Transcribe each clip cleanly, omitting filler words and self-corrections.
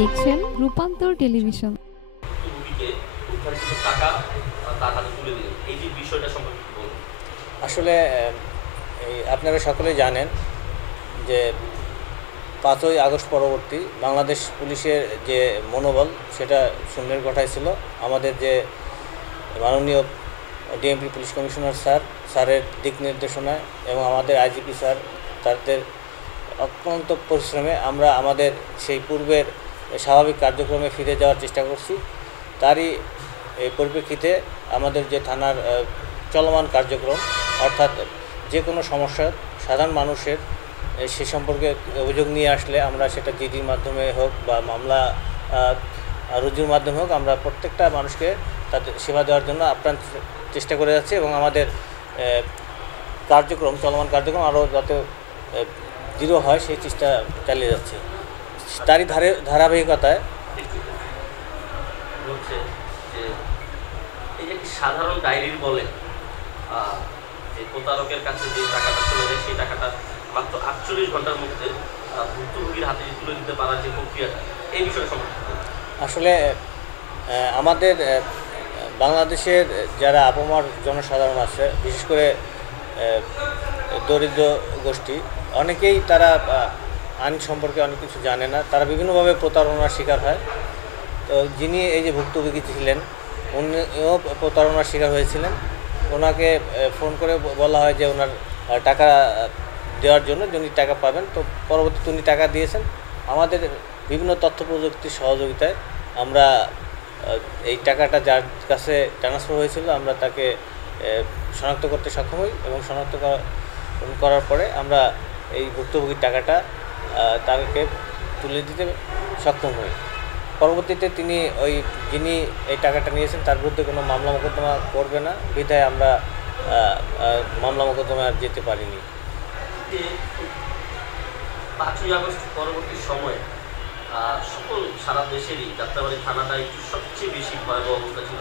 দেখছেন রূপান্তর টেলিভিশন। আসলে আপনারা সকলেই জানেন যে 5ই আগস্ট পরবর্তী বাংলাদেশ পুলিশের যে মনোবল সেটা শূন্যের ঘটাইছিল। আমাদের যে মাননীয় ডিএমপি পুলিশ কমিশনার স্যারের দিক নির্দেশনায় এবং আমাদের আইজিপি স্যার তাদের অত্যন্ত পরিশ্রমে আমরা আমাদের সেই পূর্বের স্বাভাবিক কার্যক্রমে ফিরে যাওয়ার চেষ্টা করছি। তারই পরিপ্রেক্ষিতে আমাদের যে থানার চলমান কার্যক্রম, অর্থাৎ যে কোনো সমস্যা সাধারণ মানুষের সে সম্পর্কে অভিযোগ নিয়ে আসলে আমরা সেটা জিডির মাধ্যমে হোক বা মামলা রুজুর মাধ্যমে হোক, আমরা প্রত্যেকটা মানুষকে তাদের সেবা দেওয়ার জন্য আপ্রাণ চেষ্টা করে যাচ্ছি এবং আমাদের চলমান কার্যক্রম আরও যাতে দৃঢ় হয় সেই চেষ্টা চালিয়ে যাচ্ছে। তারই ধারাবাহিকতায় সাধারণ ডায়েরির বলে যে প্রতারকের কাছে যে টাকাটা চলে যায় সেই টাকাটা মাত্র 48 ঘন্টার মধ্যে ভুক্তভোগীর হাতে তুলে দিতে পারার যে প্রক্রিয়াটা, এই বিষয়ে সম্পর্কে আসলে আমাদের বাংলাদেশের যারা আপামর জনসাধারণ আছে, বিশেষ করে দরিদ্র গোষ্ঠী, অনেকেই তারা আইন সম্পর্কে অনেক কিছু জানে না, তারা বিভিন্নভাবে প্রতারণার শিকার হয়। তো যিনি এই যে ভুক্তভোগী ছিলেন উনিও প্রতারণার শিকার হয়েছিলেন। ওনাকে ফোন করে বলা হয় যে ওনার টাকা দেওয়ার জন্য, যিনি টাকা পাবেন। তো পরবর্তীতে উনি টাকা দিয়েছেন। আমাদের বিভিন্ন তথ্য প্রযুক্তির সহযোগিতায় আমরা এই টাকাটা যার কাছে ট্রান্সফার হয়েছিল আমরা তাকে শনাক্ত করতে সক্ষম হই এবং শনাক্ত করার পরে আমরা এই ভুক্তভোগীর টাকাটা তাকে তুলে দিতে সক্ষম হই। পরবর্তীতে তিনি যিনি এই টাকাটা নিয়েছেন তার বিরুদ্ধে কোনো মামলা মোকদ্দমা করবে না বিধায় আমরা মামলা মোকদ্দমা যেতে পারিনি। 5ই আগস্ট পরবর্তী সময়ে সকল সারা দেশেরই যাত্রাবাড়ি থানাটা একটু সবচেয়ে বেশি ভয়াবহ অবস্থা ছিল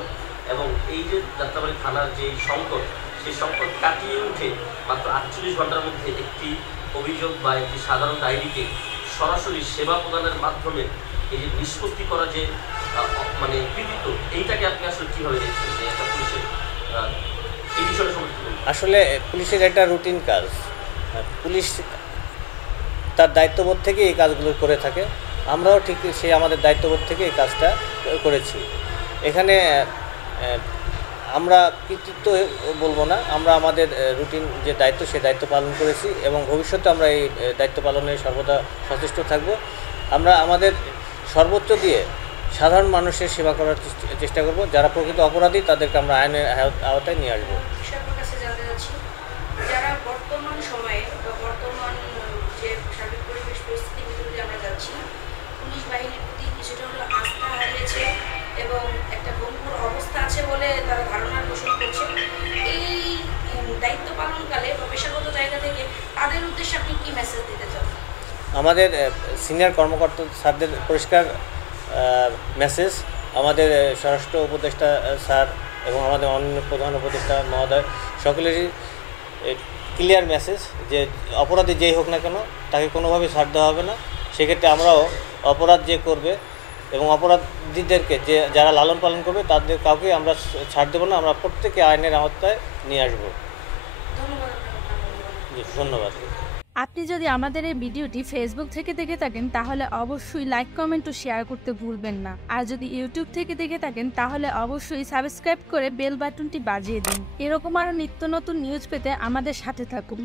এবং এই যে যাত্রাবাড়ি থানার যে সংকট, সেই সংকট কাটিয়ে উঠে মাত্র 48 ঘন্টার মধ্যে একটি অভিযোগ বা একটি সাধারণ ডায়েরিকে সরাসরি সেবা প্রদানের মাধ্যমে এই যে নিষ্পত্তি করা যে মানে কৃতিত্ব, এইটাকে আপনি আসলে কীভাবে দেখছেন যে একটা পুলিশের এই বিষয়ে সম্পর্কে? আসলে পুলিশের একটা রুটিন কাজ, পুলিশ তার দায়িত্ববোধ থেকে এই কাজগুলো করে থাকে। আমরাও ঠিক সেই আমাদের দায়িত্ববোধ থেকে এই কাজটা করেছি। এখানে আমরা কৃতিত্ব বলবো না, আমরা আমাদের রুটিন যে দায়িত্ব সেই দায়িত্ব পালন করেছি এবং ভবিষ্যতে আমরা এই দায়িত্ব পালনে সর্বদা সচেষ্ট থাকব। আমরা আমাদের সর্বোচ্চ দিয়ে সাধারণ মানুষের সেবা করার চেষ্টা করব। যারা প্রকৃত অপরাধী তাদেরকে আমরা আইনের আওতায় নিয়ে আসবো। যারা বর্তমান সময়ে বা বর্তমান যে সার্বিক পরিবেশ পরিস্থিতির ভিতরে আমরা যাচ্ছি, পুলিশ বাহিনীর প্রতি কিছুটা হলো আস্থা হারিয়েছে এবং একটা গম্ভীর অবস্থা আছে বলে তারা ধারণা পোষণ করছে। এই দায়িত্ব পালনকালে বা পেশাগত জায়গা থেকে তাদের উদ্দেশ্যে আপনি কী মেসেজ দিতে চান? আমাদের সিনিয়র কর্মকর্তা স্যারদের পরিষ্কার মেসেজ, আমাদের স্বরাষ্ট্র উপদেষ্টা স্যার এবং আমাদের অন্য প্রধান উপদেষ্টা মহোদয় সকলেরই ক্লিয়ার মেসেজ যে অপরাধী যেই হোক না কেন তাকে কোনোভাবে ছাড় দেওয়া হবে না। সেক্ষেত্রে আমরাও অপরাধ যে করবে এবং অপরাধীদেরকে যারা লালন পালন করবে তাদের কাউকে আমরা ছাড় দেবো না, আমরা প্রত্যেকে আইনের আওতায় নিয়ে আসবো। ধন্যবাদ। আপনি যদি আমাদের এই ভিডিওটি ফেসবুক থেকে দেখে থাকেন তাহলে অবশ্যই লাইক, কমেন্ট ও শেয়ার করতে ভুলবেন না। আর যদি ইউটিউব থেকে দেখে থাকেন তাহলে অবশ্যই সাবস্ক্রাইব করে বেল বাটনটি বাজিয়ে দিন। এরকম আরও নিত্য নতুন নিউজ পেতে আমাদের সাথে থাকুন।